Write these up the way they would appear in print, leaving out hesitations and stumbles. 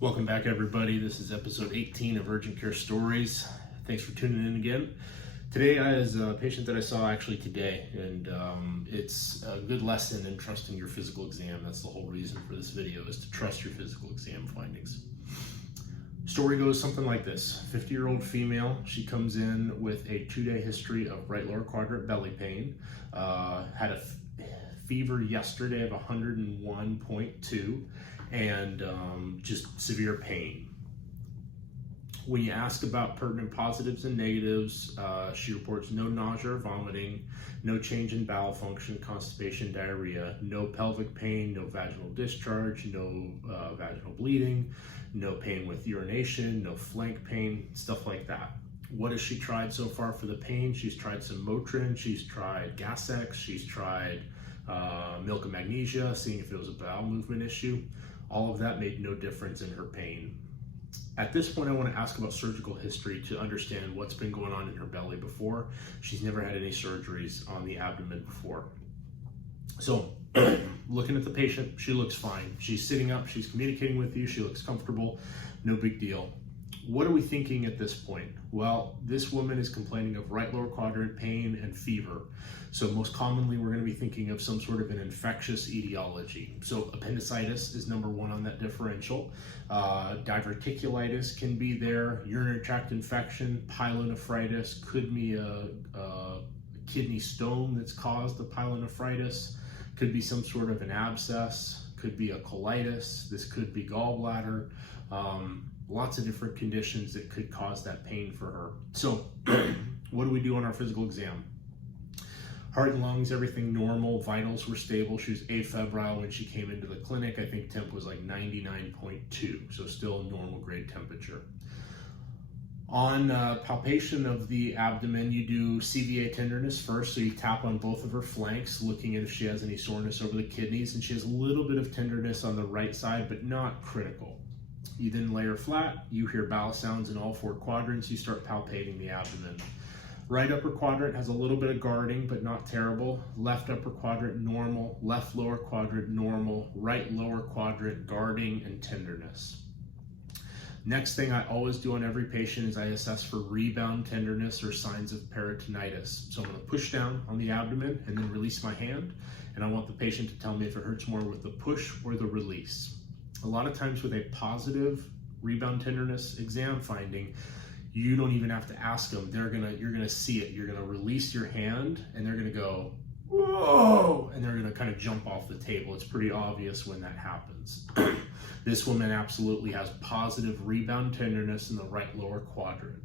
Welcome back, everybody. This is episode 18 of Urgent Care Stories. Thanks for tuning in again. Today is a patient that I saw actually today, and it's a good lesson in trusting your physical exam. That's the whole reason for this video, is to trust your physical exam findings. Story goes something like this. 50-year-old female. She comes in with a 2-day history of right lower quadrant belly pain. Had a fever yesterday of 101.2 and just severe pain. When you ask about pertinent positives and negatives, she reports no nausea or vomiting, no change in bowel function, constipation, diarrhea, no pelvic pain, no vaginal discharge, no vaginal bleeding, no pain with urination, no flank pain, stuff like that. What has she tried so far for the pain? She's tried some Motrin, she's tried Gas-X, she's tried milk of magnesia, seeing if it was a bowel movement issue. All of that made no difference in her pain. At this point, I want to ask about surgical history to understand what's been going on in her belly before. She's never had any surgeries on the abdomen before. So, looking at the patient, she looks fine. She's sitting up, she's communicating with you, she looks comfortable, no big deal. What are we thinking at this point? Well, this woman is complaining of right lower quadrant pain and fever. So most commonly, we're going to be thinking of some sort of an infectious etiology. So appendicitis is number one on that differential. Diverticulitis can be there. Urinary tract infection, pyelonephritis, could be a kidney stone that's caused the pyelonephritis, could be some sort of an abscess, could be a colitis, this could be gallbladder. Lots of different conditions that could cause that pain for her. So what do we do on our physical exam? Heart and lungs, everything normal. Vitals were stable. She was afebrile when she came into the clinic. I think temp was like 99.2, so still normal grade temperature. On palpation of the abdomen, you do CVA tenderness first, so you tap on both of her flanks, looking at if she has any soreness over the kidneys, and she has a little bit of tenderness on the right side, but not critical. You then lay her flat, you hear bowel sounds in all 4 quadrants, you start palpating the abdomen. Right upper quadrant has a little bit of guarding, but not terrible. Left upper quadrant, normal. Left lower quadrant, normal. Right lower quadrant, guarding and tenderness. Next thing I always do on every patient is I assess for rebound tenderness or signs of peritonitis. So I'm going to push down on the abdomen and then release my hand, and I want the patient to tell me if it hurts more with the push or the release. A lot of times with a positive rebound tenderness exam finding, you don't even have to ask them. You're gonna see it. You're gonna release your hand and they're gonna go, whoa, and they're gonna kind of jump off the table. It's pretty obvious when that happens. This woman absolutely has positive rebound tenderness in the right lower quadrant.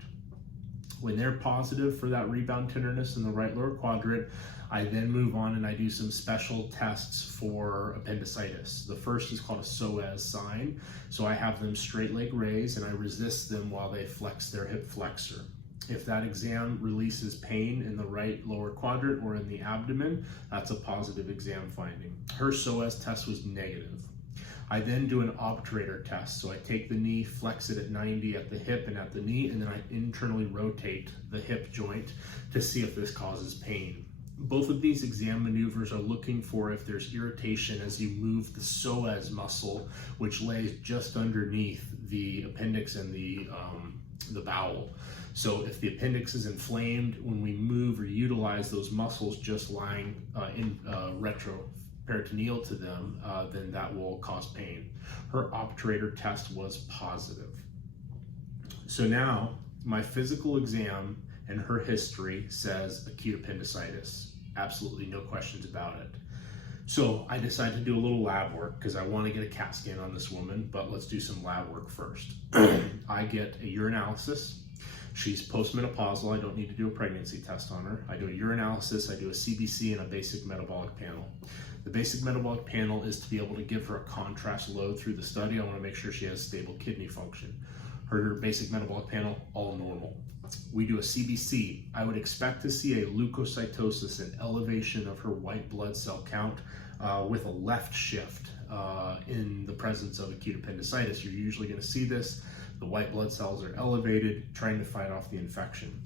When they're positive for that rebound tenderness in the right lower quadrant, I then move on and I do some special tests for appendicitis. The first is called a Psoas sign. So I have them straight leg raise and I resist them while they flex their hip flexor. If that exam releases pain in the right lower quadrant or in the abdomen, that's a positive exam finding. Her Psoas test was negative. I then do an obturator test. So I take the knee, flex it at 90 at the hip and at the knee, and then I internally rotate the hip joint to see if this causes pain. Both of these exam maneuvers are looking for if there's irritation as you move the psoas muscle, which lays just underneath the appendix and the bowel. So if the appendix is inflamed, when we move or utilize those muscles just lying in retroperitoneal to them, then that will cause pain. Her obturator test was positive. So now my physical exam and her history says acute appendicitis. Absolutely no questions about it. So I decided to do a little lab work because I want to get a CAT scan on this woman, but let's do some lab work first. I get a urinalysis. She's postmenopausal. I don't need to do a pregnancy test on her. I do a urinalysis, I do a CBC, and a basic metabolic panel. The basic metabolic panel is to be able to give her a contrast load through the study. I want to make sure she has stable kidney function. Her basic metabolic panel, all normal. We do a CBC. I would expect to see a leukocytosis, an elevation of her white blood cell count with a left shift in the presence of acute appendicitis. You're usually going to see this. The white blood cells are elevated, trying to fight off the infection.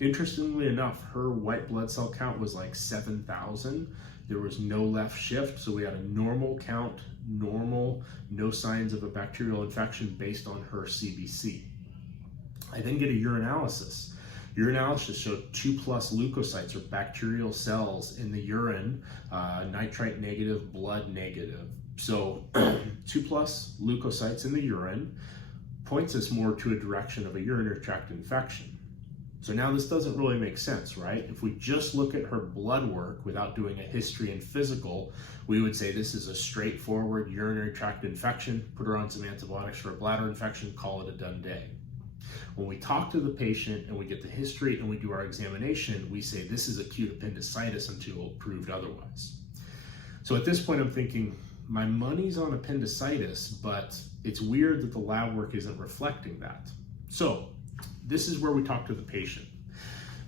Interestingly enough, her white blood cell count was like 7,000. There was no left shift, so we had a normal count, normal, no signs of a bacterial infection based on her CBC. I then get a urinalysis. Urinalysis showed 2+ leukocytes, or bacterial cells, in the urine, nitrite negative, blood negative. So 2+ leukocytes in the urine points us more to a direction of a urinary tract infection. So now this doesn't really make sense, right? If we just look at her blood work without doing a history and physical, we would say this is a straightforward urinary tract infection, put her on some antibiotics for a bladder infection, call it a done day. When we talk to the patient and we get the history and we do our examination, we say this is acute appendicitis until proved otherwise. So at this point I'm thinking, my money's on appendicitis, but it's weird that the lab work isn't reflecting that. So this is where we talk to the patient.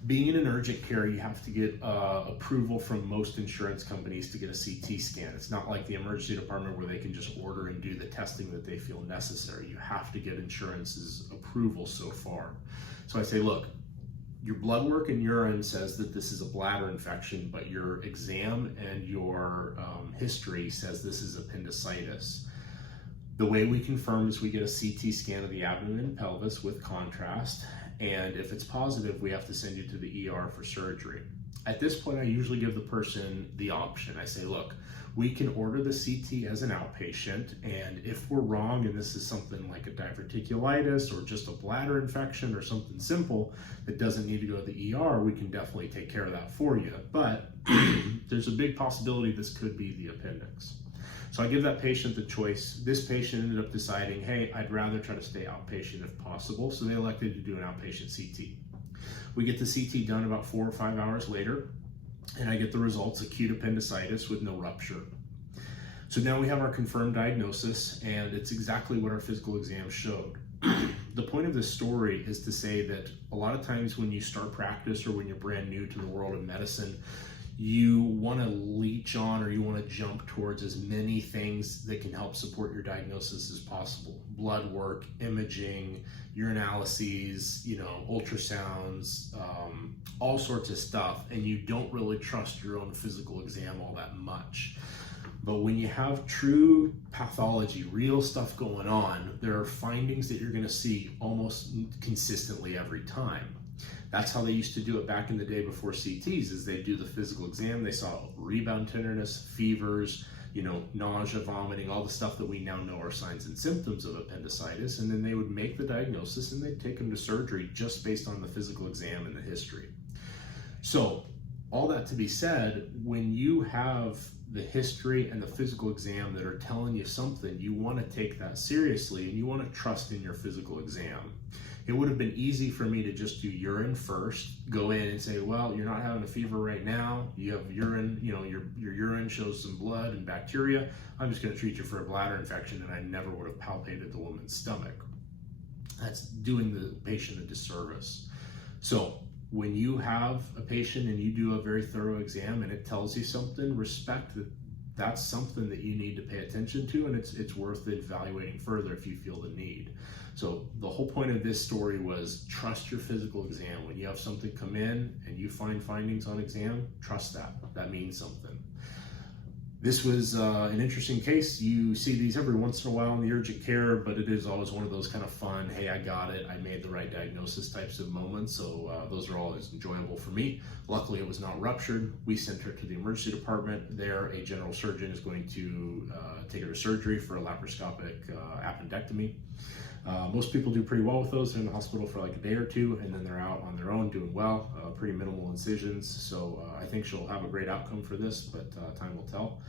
Being in an urgent care, you have to get approval from most insurance companies to get a CT scan. It's not like the emergency department where they can just order and do the testing that they feel necessary. You have to get insurance's approval so far. So I say, look, your blood work and urine says that this is a bladder infection, but your exam and your history says this is appendicitis. The way we confirm is we get a CT scan of the abdomen and pelvis with contrast, and if it's positive, we have to send you to the ER for surgery. At this point, I usually give the person the option. I say, look, we can order the CT as an outpatient, and if we're wrong and this is something like a diverticulitis or just a bladder infection or something simple that doesn't need to go to the ER, we can definitely take care of that for you. But there's a big possibility this could be the appendix. So I give that patient the choice. This patient ended up deciding, hey, I'd rather try to stay outpatient if possible. So they elected to do an outpatient CT. We get the CT done about 4 or 5 hours later, and I get the results, acute appendicitis with no rupture. So now we have our confirmed diagnosis, and it's exactly what our physical exam showed. The point of this story is to say that a lot of times when you start practice or when you're brand new to the world of medicine, you want to leech on or you want to jump towards as many things that can help support your diagnosis as possible. Blood work, imaging, urinalyses, ultrasounds, all sorts of stuff, and you don't really trust your own physical exam all that much. But when you have true pathology, real stuff going on, there are findings that you're going to see almost consistently every time. That's how they used to do it back in the day before CTs, is they do the physical exam. They saw rebound tenderness, fevers, nausea, vomiting, all the stuff that we now know are signs and symptoms of appendicitis. And then they would make the diagnosis and they'd take them to surgery just based on the physical exam and the history. So all that to be said, when you have the history and the physical exam that are telling you something, you want to take that seriously and you want to trust in your physical exam. It would have been easy for me to just do urine first, go in and say, well, you're not having a fever right now. You have urine, your urine shows some blood and bacteria. I'm just going to treat you for a bladder infection, and I never would have palpated the woman's stomach. That's doing the patient a disservice. So when you have a patient and you do a very thorough exam and it tells you something, respect that that's something that you need to pay attention to, and it's worth evaluating further if you feel the need. So the whole point of this story was trust your physical exam. When you have something come in and you find findings on exam, trust that. That means something. This was an interesting case. You see these every once in a while in the urgent care, but it is always one of those kind of fun, hey, I got it, I made the right diagnosis types of moments. So those are always enjoyable for me. Luckily, it was not ruptured. We sent her to the emergency department. There, a general surgeon is going to take her to surgery for a laparoscopic appendectomy. Most people do pretty well with those. They're in the hospital for like a day or two, and then they're out on their own doing well, pretty minimal incisions. So I think she'll have a great outcome for this, but time will tell.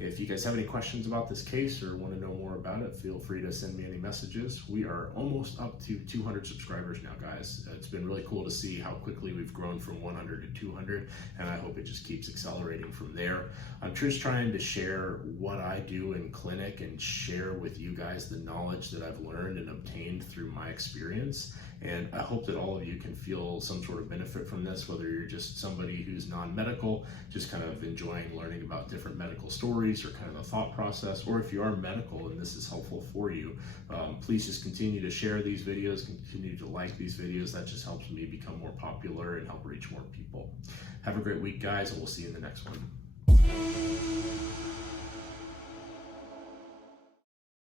If you guys have any questions about this case or want to know more about it, feel free to send me any messages. We are almost up to 200 subscribers now, guys. It's been really cool to see how quickly we've grown from 100 to 200, and I hope it just keeps accelerating from there. I'm just trying to share what I do in clinic and share with you guys the knowledge that I've learned and obtained through my experience. And I hope that all of you can feel some sort of benefit from this, whether you're just somebody who's non-medical, just kind of enjoying learning about different medical stories or kind of the thought process, or if you are medical and this is helpful for you, please just continue to share these videos, continue to like these videos. That just helps me become more popular and help reach more people. Have a great week, guys, and we'll see you in the next one. you.